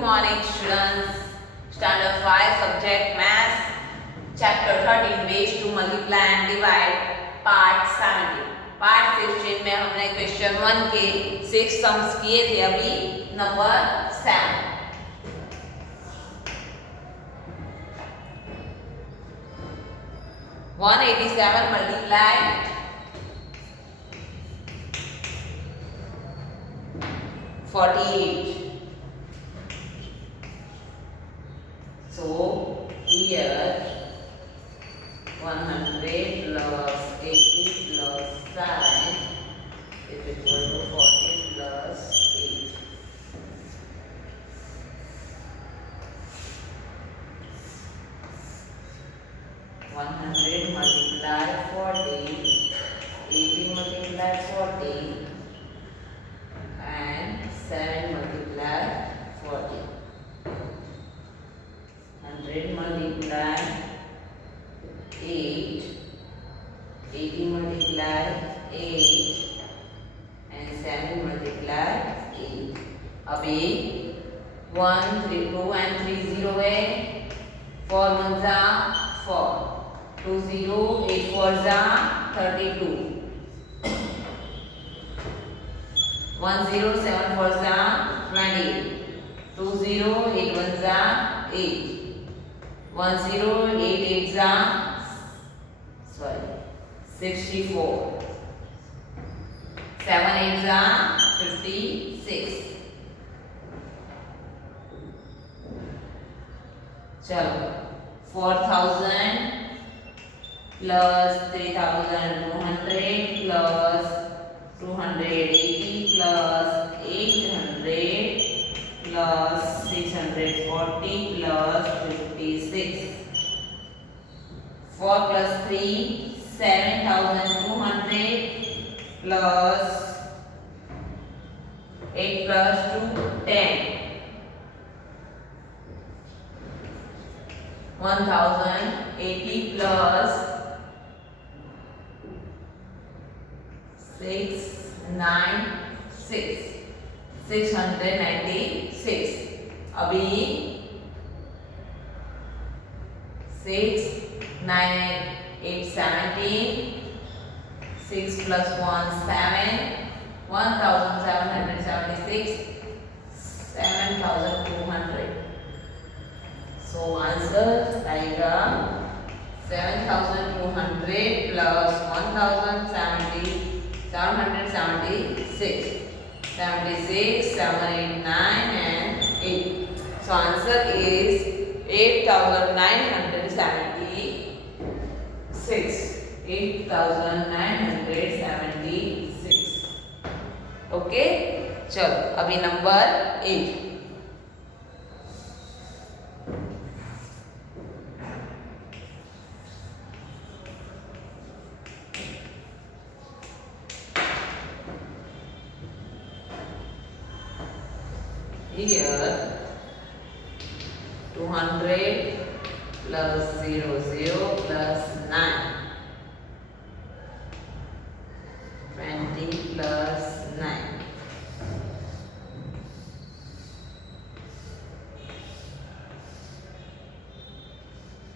morning students. Standard 5 subject Maths, chapter 13 ways to multiply and divide, part 17. part 16 में हमने question 1 के 6 sums किए थे. अभी number 7. One 87 multiplied 48. So here 100 plus 80 plus 7 is equal to 40 plus 8. One hundred multiply 40, 80 multiply 40, and 7 multiply 40. 100 multiply 8, 80 multiply 8, and 7 multiply 8. अभी 1, 3, 2 and 3 0 है. 4 1 जा 4, 2 0, 8 4 जा 32, 1 0, 7 4 जा 20, 2 0, 8 1 जा 8, 1 0, 8 8 जा 64, 7 8 जा 56. चलो 4000 plus 3200 plus 280 plus 800 plus 640 plus 56. 4 plus 3 7200 plus 8 plus 2 10. 1080 plus 696 696. अभी 6 9 8 17, 6 plus 1 7, 1776, 7200. So answer आएगा 7200 plus 776, 76, 789 and 8. So answer is 8976. 8976. Okay? चलो अभी number 8. Here 200 plus 00 plus 9, 20 plus 9,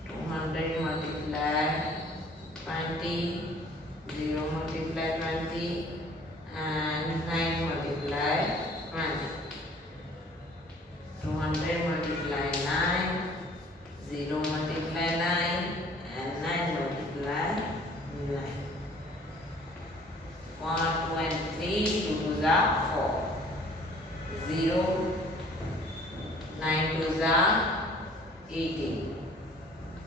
200 multiply 20, 0 multiply 20, and 9 multiply 20. 200 multiply 9, 0 multiply 9, and 9 multiply 9. 1, 2 and 3, 2 2s are 4. 0, 9 2s are 18.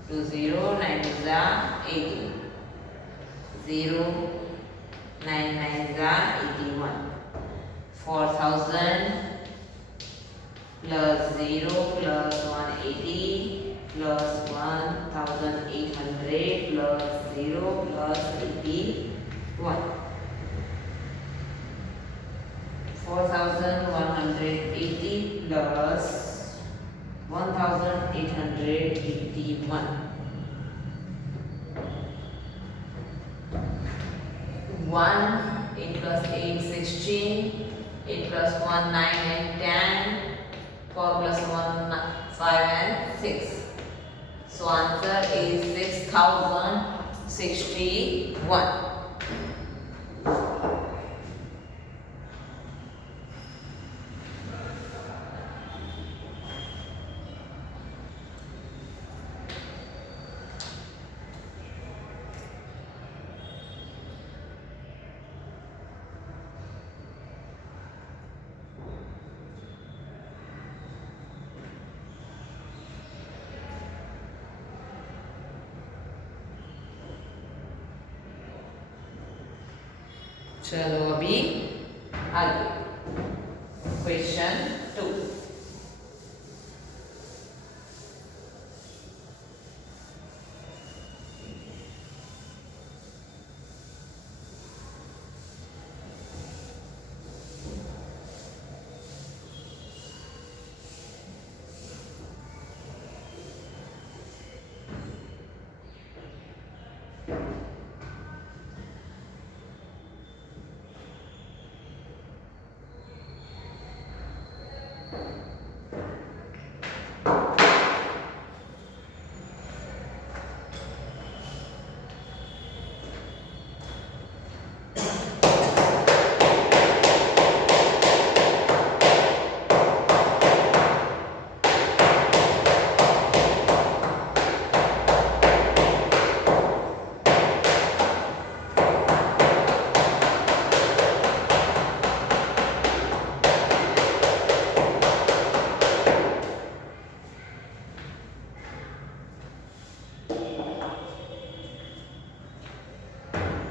2 0, 9 2s are 18. 0, 9 9s are 81. 4000 plus 0 plus 180 plus 1800 plus 0 plus 81. 4180 plus 1881. 1, 8 plus 8 16, 8 plus 1 9 and 10, 4 plus 1, 5 and 6. So answer is 6061. चलो अभी आगे question 2.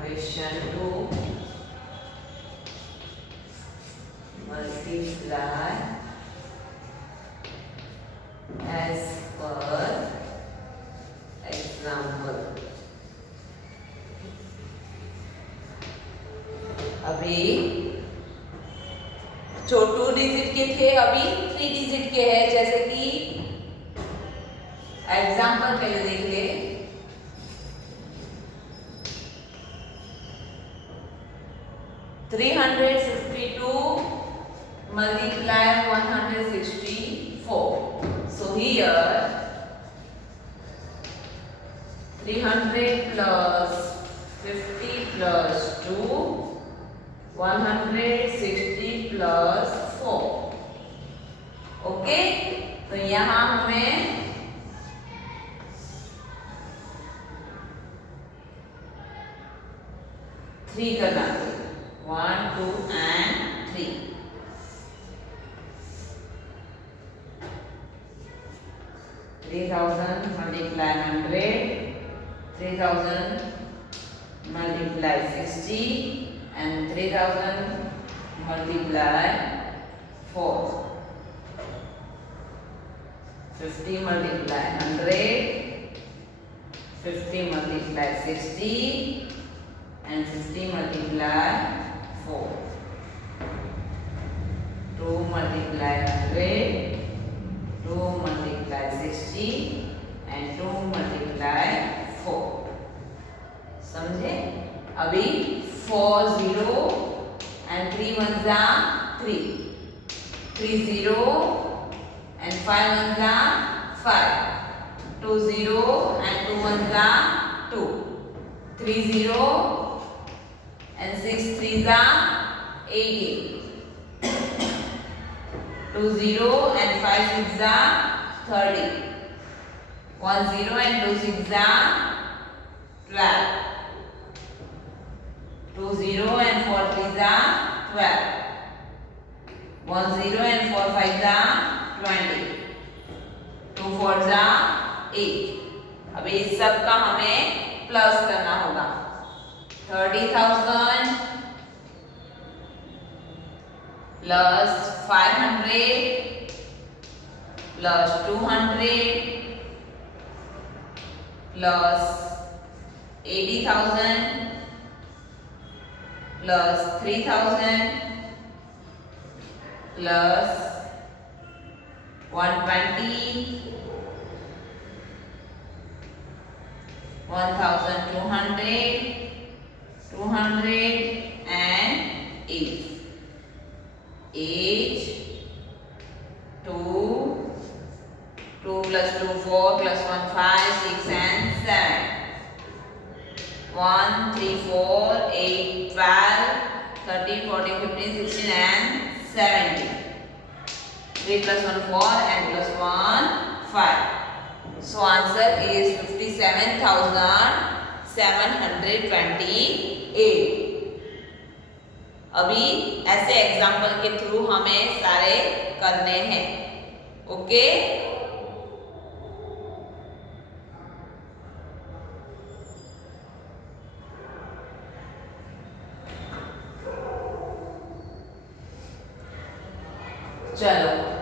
Question 2. Multiply as per example. अभी जो 2 digit के थे अभी 3 digit के हैं, जैसे कि एग्जाम्पल पहले देख ले. 352 multiply 164. So here 300 plus 50 plus 2, 160 plus 4. Okay, तो यहाँ हमें 3 करना है. 1, 2 and 3. 3000 multiply 100, 3000 multiply 60 and 3000 multiply 4. 50 multiply 100, 50 multiply 60 and 50 multiply 4. 2 multiply 100, 2 multiply 60 and 2 multiply 4. समझे? अभी 4 0 and 3 ones are 3. 3 0 and 5 ones are 5. 2 0 and 2 ones are 2. 3 0 and 6 threes are 18. 2 0 and 5 6s are 30. 1 0 and 2 6s are 12. 2 0 and 4 3s are 12. 1 0 and 4 5s are 20. 2 4s are 8. अब इस सब का हमें plus करना होगा. 30,000 plus 500 plus 200 plus 80,000 plus 3,000 plus 120 1,200 200 and 8 8 2 plus 1 5 6 and 7. 1 3 4 8 12 13 14 15 16 and 17. 3 plus 1 4 and plus 1 5. So answer is 57,728. अभी ऐसे example के थ्रू हमें सारे करने हैं. ओके चलो.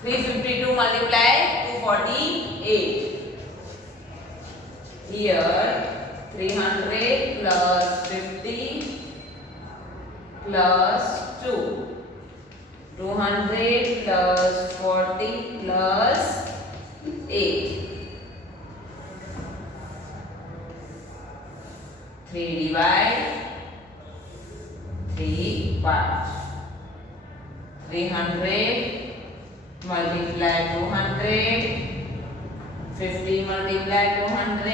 Three 52 multiply 248. Here 300 plus 50 plus 2. 200 plus 40 plus 8. 3 divide 3 part. 300 multiply 200, 50 multiply 200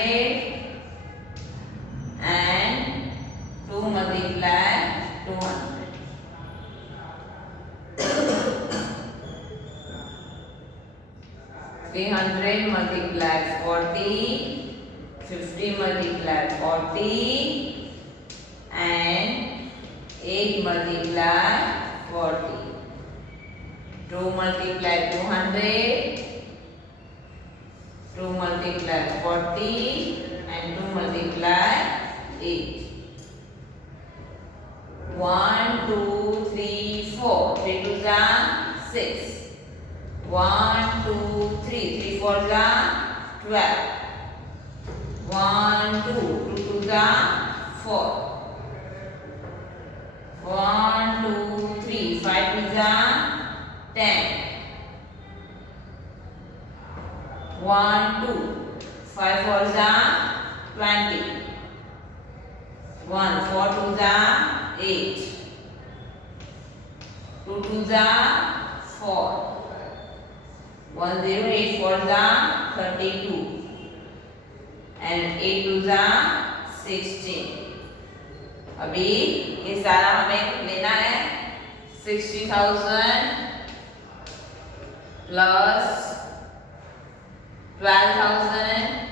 and 2 multiply 200. 300 multiply 40, 50 multiply 40 and 8 multiply 40. 2 multiply 200, 2 multiply 40 and 2 multiply 8. 1 2 3 4. 3 2s are 6. 1 2 3. 3 4s are 12. 1 2. 2 2s are 4. 1 2 3. 5 2s are 10. 1 2. 5 4s are 20. 1 4 2s are 8. 2 2s are 4. 1 0 8 4s are 32 and 8 2s are 16. अभी ये सारा हमें लेना है. 60,000 plus 12,000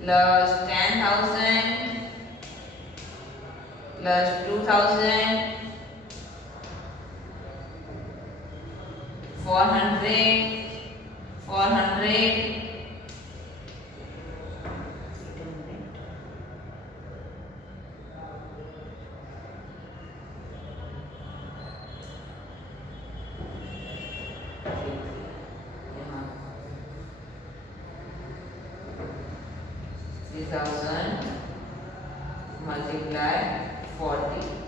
plus 10,000 plus 2,000 400 400 3,000 multiply 40.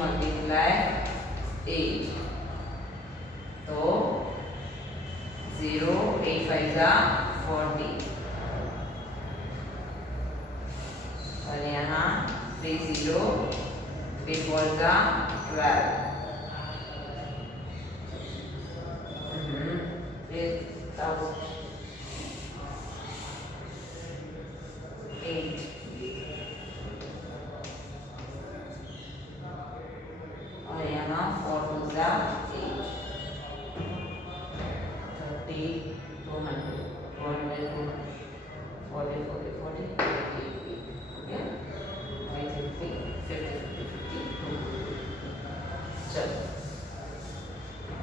multiply 8. तो 0 8 5 40 और यहाँ 3 0 3 4 12. 8 और यहाँ 4 2 8 30 200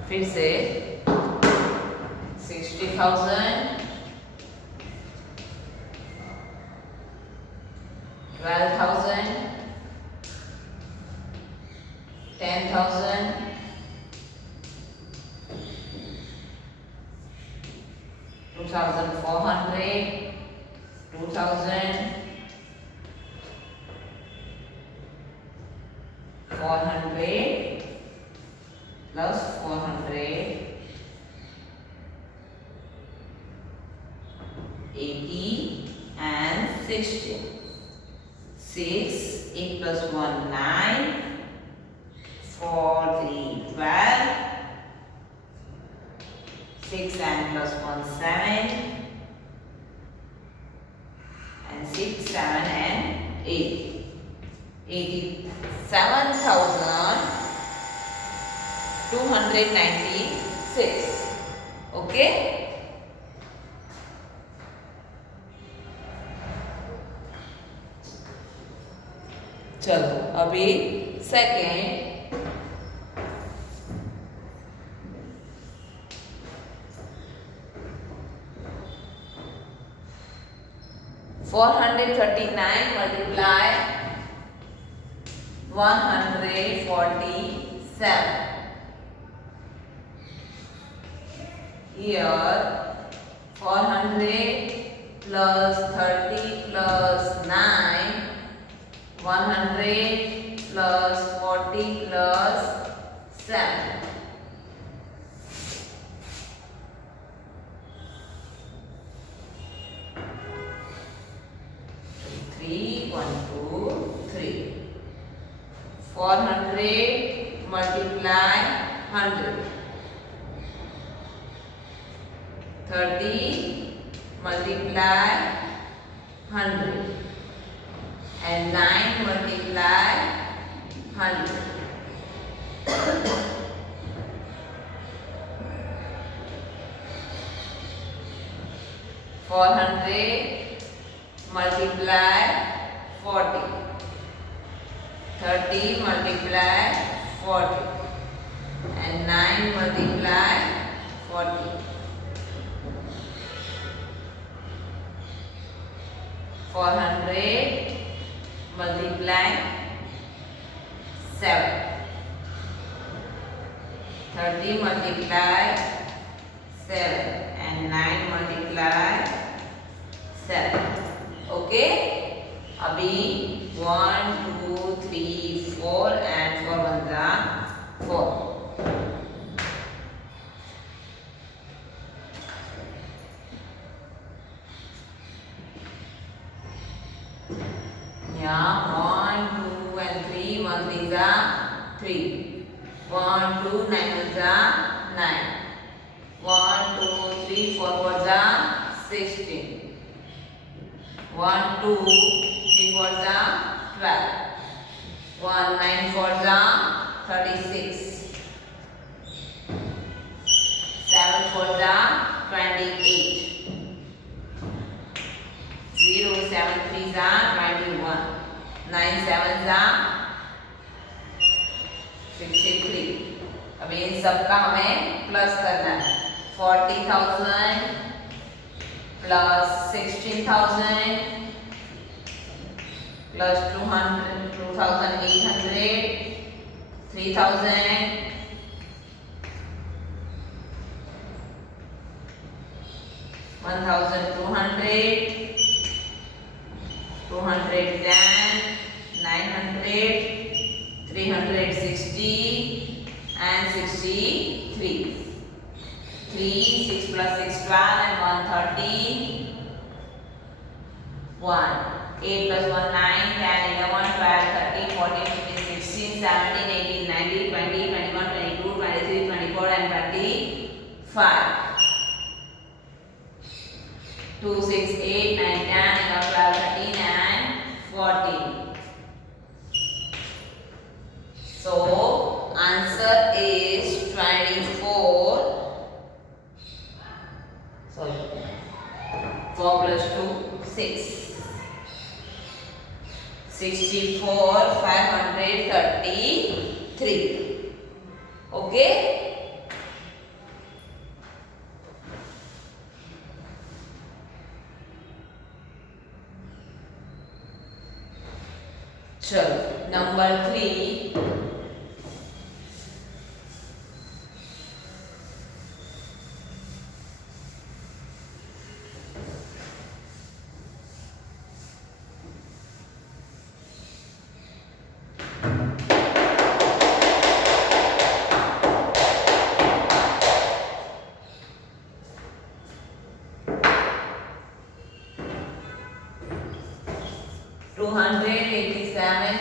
फिर से 60,000, 12,000, 10,000, 2,400, 2,000, 400 plus 400, 80 and 60. 6, 8 plus 1, 9, 4, 3, 12, 6 and plus 1, 7, and 6, 7 and 8. 87,296. Okay? चलो अभी second 439 multiply 147. Here 400 plus 30 plus 9, 100 plus 40 plus 7. 3, 1, 2, 3. 400 multiply 100. 30 multiply 100. And 9 multiply 100. 400 multiply 40. 30 multiply 40. And 9 multiply 40. 400 multiply 7. 30 multiply 7 and 9 multiply 7. Okay? अभी 1, 2, 3, 4 and 4 ones are 4. Yeah, 1, 2 and 3, 1 threes are 3. 1, 2, 9 ones are 9. 1, 2, 3, 4 fours are 16. 1, 2, 3 fours are 12. 1, 9 fours are 36. 7 fours are 28. 0, 7 threes are 21. 9 sevens are 63. अब इन सब का हमें plus करना है. 40,000 plus 16,000 plus 200, 2,800, 3,000, 1,200, 210, 900, 360 and 63. 3, 6 plus 6, 12 and 1, 13. 1, 8 plus 1, 9, 10, 11, 12, 13, 14, 15, 16, 17, 18, 19, 20, 21, 22, 23, 24 and 25. 2, 6, 8, 9, 10, 11, 12, 13 and 14. So, answer is 24. Sorry. 4 plus 2, 6. 64, 533. Okay? number 3.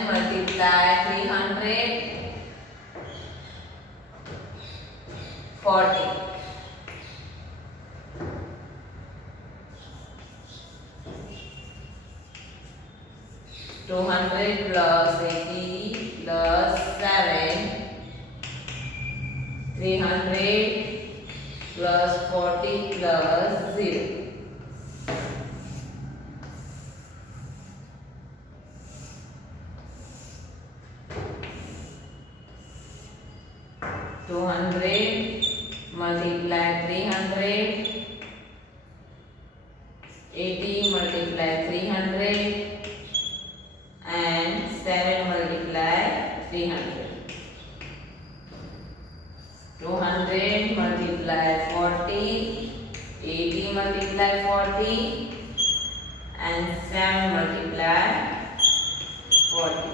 Multiply 340. 200 plus 80 plus 7. 300 plus 40 plus 0. 200 multiply 300, 80 multiply 300, and 7 multiply 300. 200 multiply 40, 80 multiply 40, and 7 multiply 40.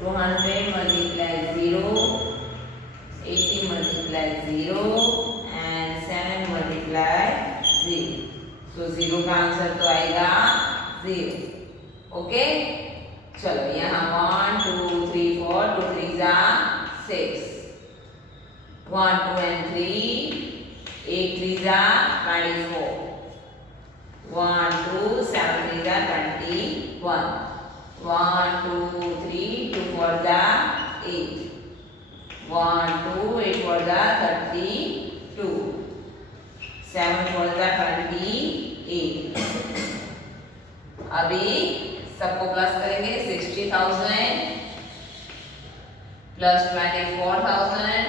200 multiply 0, 80 multiply 0, and 7 multiply 0. तो 0 का answer तो आएगा 0. Okay, चलो यहाँ 1 2 3 4, 2 3 6, 1 2 and 3, 8 3 24, 1 2 7 3 21, 1 2 3 2 4 8, 1 2 8 4 32, 7 4 28. अभी सबको plus करेंगे. 60,000 plus 24,000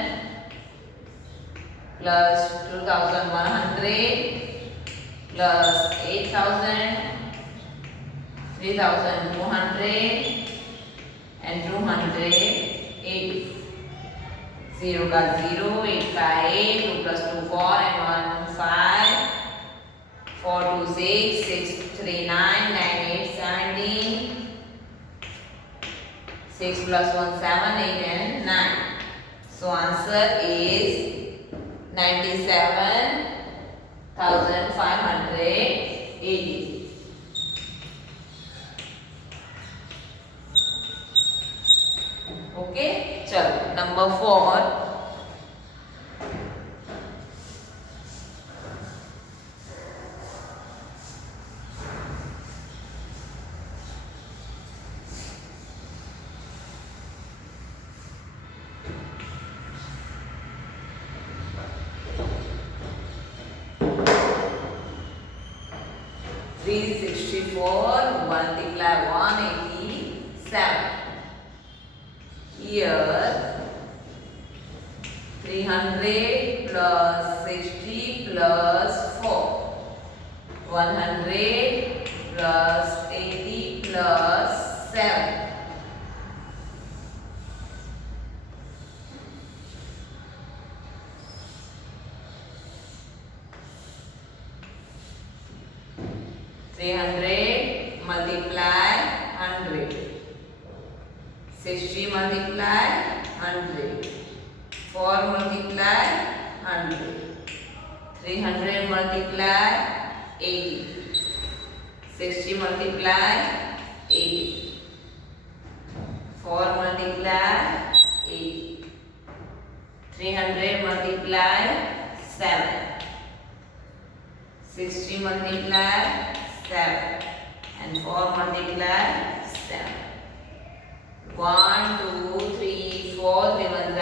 plus 2,100 plus 8,000, 3,200 and 280. 0 का 0, 8 का 8, 2 plus 2 4 and 1 5, 4 2 6, 6 3 9, 9 8 17, 6 plus 1 7, 8 and 9. So answer is 97,580. Okay, चलो number 4. Multiply 187. Here 300 plus 60 plus 4, 100 plus 80 plus 7, 300 multiply 100, 60 multiply 100, 4 multiply 100, 300 multiply 80, 60 multiply 80, 4 multiply 80, 300 multiply 7, 60 multiply 7 and 4 multiply 7. 1 2 3 4, 3 1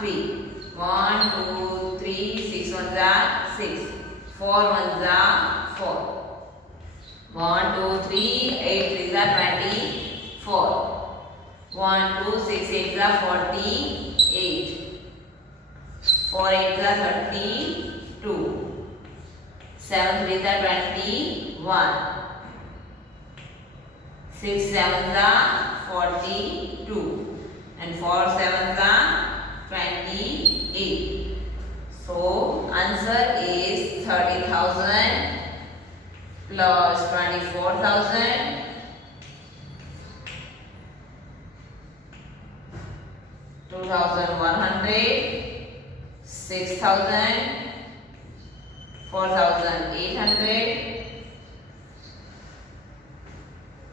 3, 1 2 3 6 1 6, 4 1 4, 1 2 3 8 3 24, 1 2 6 8 48, 4 8 32, 7 3 21, 6 7 42 and 4 sevens are 28. So answer is 30,000 plus 24,000 2,100 6,000 4,800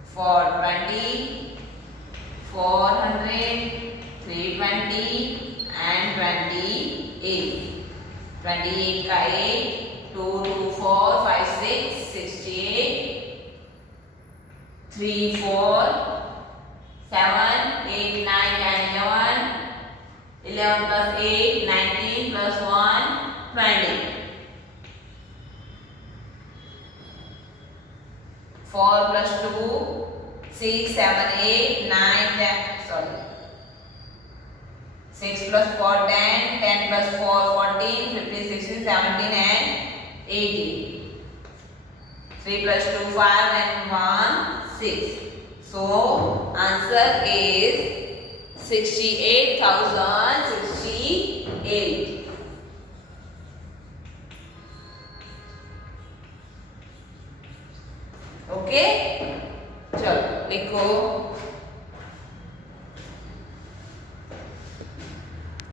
420 400 320 and 28 28 का 8 2 2 4 5 6 68 3 4 7 8 9 10 11 plus 8 19 plus 1 20 4 plus 2 6 7 8 9 10 sorry 6 plus 4 10 10 plus 4 14 15 16 17 and 18 3 plus 2 5 and 1 6 so answer is 68,068 okay चलो लिखो